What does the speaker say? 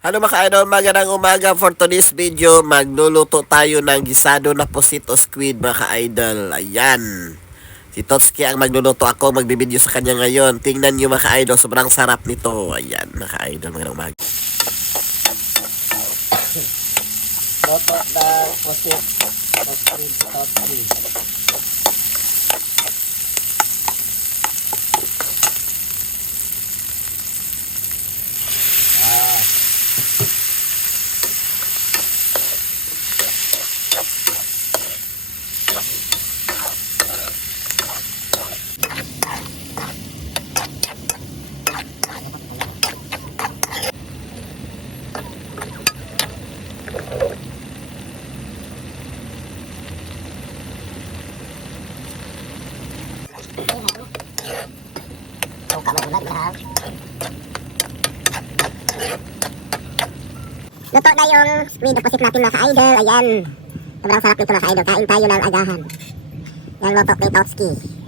Hello mga idol, magandang umaga. For today's video, magluluto tayo ng gisado na pusit o squid mga idol. Ayan. Si Totski ang magluluto, ako magbibideo sa kanya ngayon. Tingnan nyo mga idol, sobrang sarap nito. Ayan mga idol, magandang umaga. Luto ng pusit o squid si Totski. Luto na yung squid deposit natin mga ka-idol. Ayan. Sobrang sarap nito mga ka-idol. Kain tayo ng agahan. Yan luto kay Totski.